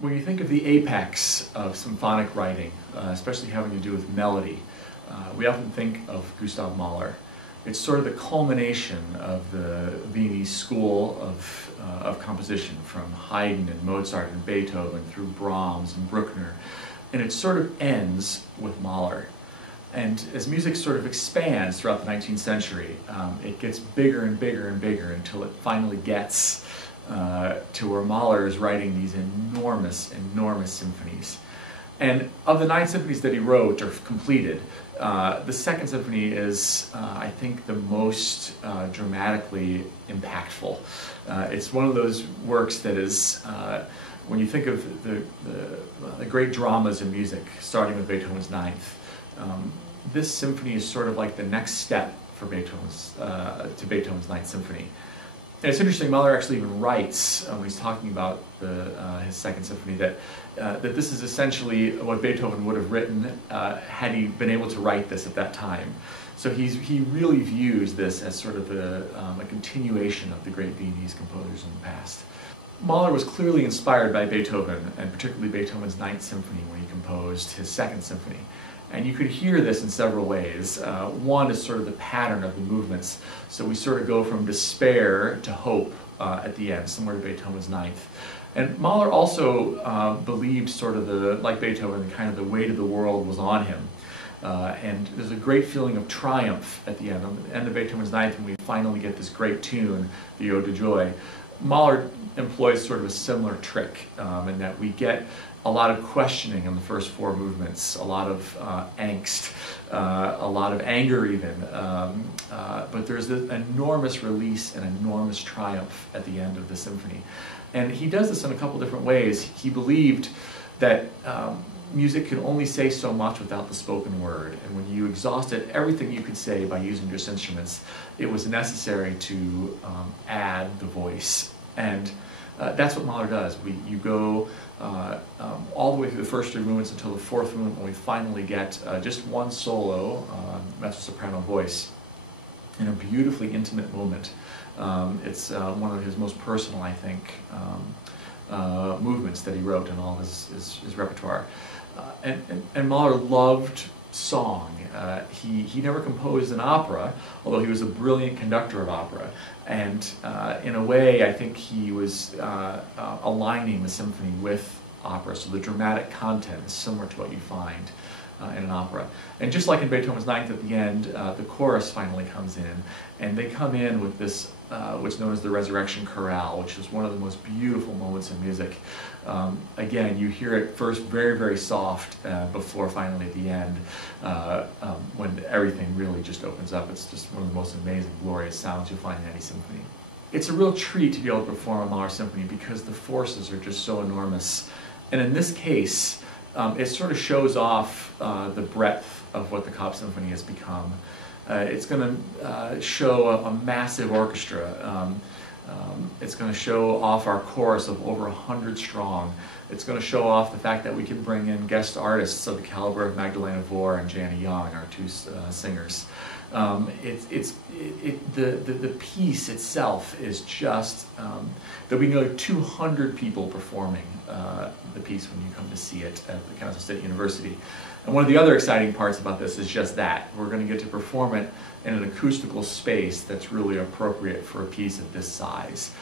When you think of the apex of symphonic writing, especially having to do with melody, we often think of Gustav Mahler. It's sort of the culmination of the Viennese school of composition, from Haydn and Mozart and Beethoven through Brahms and Bruckner, and it sort of ends with Mahler. And as music sort of expands throughout the 19th century, it gets bigger and bigger and bigger until it finally gets to where Mahler is writing these enormous, enormous symphonies. And of the 9 symphonies that he wrote or completed, the Second Symphony is, I think, the most dramatically impactful. It's one of those works that is, when you think of the great dramas in music, starting with Beethoven's Ninth, this symphony is sort of like the next step for Beethoven's Ninth Symphony. And it's interesting, Mahler actually even writes, when he's talking about his Second Symphony, that this is essentially what Beethoven would have written had he been able to write this at that time. So he really views this as sort of a continuation of the great Viennese composers in the past. Mahler was clearly inspired by Beethoven, and particularly Beethoven's Ninth Symphony when he composed his Second Symphony. And you could hear this in several ways. One is sort of the pattern of the movements. So we sort of go from despair to hope at the end, similar to Beethoven's Ninth. And Mahler also believed sort of like Beethoven, kind of the weight of the world was on him. And there's a great feeling of triumph at the end. On the end of Beethoven's Ninth, when we finally get this great tune, the Ode to Joy, Mahler employs sort of a similar trick in that we get a lot of questioning in the first 4 movements, a lot of angst, a lot of anger even, but there's this enormous release and enormous triumph at the end of the symphony. And he does this in a couple different ways. He believed that music can only say so much without the spoken word, and when you exhausted everything you could say by using just instruments, it was necessary to add the voice. And that's what Mahler does. You go all the way through the first 3 movements until the 4th movement, when we finally get just one solo mezzo-soprano voice in a beautifully intimate moment. It's one of his most personal, I think, movements that he wrote in all his repertoire. And Mahler loved song. He never composed an opera, although he was a brilliant conductor of opera. And in a way, I think he was aligning the symphony with opera, so the dramatic content is similar to what you find in an opera. And just like in Beethoven's Ninth at the end, the chorus finally comes in, and they come in with this, what's known as the Resurrection Chorale, which is one of the most beautiful moments in music. Again, you hear it first very, very soft before finally at the end, when everything really just opens up. It's just one of the most amazing, glorious sounds you'll find in any symphony. It's a real treat to be able to perform a Mahler symphony because the forces are just so enormous. And in this case, it sort of shows off the breadth of what the Cobb Symphony has become. It's going to show a massive orchestra. It's going to show off our chorus of over 100 strong. It's going to show off the fact that we can bring in guest artists of the caliber of Magdalena Vore and Jana Young, our 2 singers. The piece itself is just, there'll be nearly 200 people performing the piece when you come to see it at the Kansas State University. And one of the other exciting parts about this is just that. We're going to get to perform it in an acoustical space that's really appropriate for a piece of this size.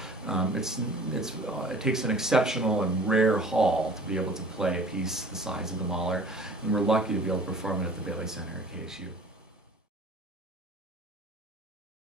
It takes an exceptional and rare hall to be able to play a piece the size of the Mahler, and we're lucky to be able to perform it at the Bailey Center at KSU.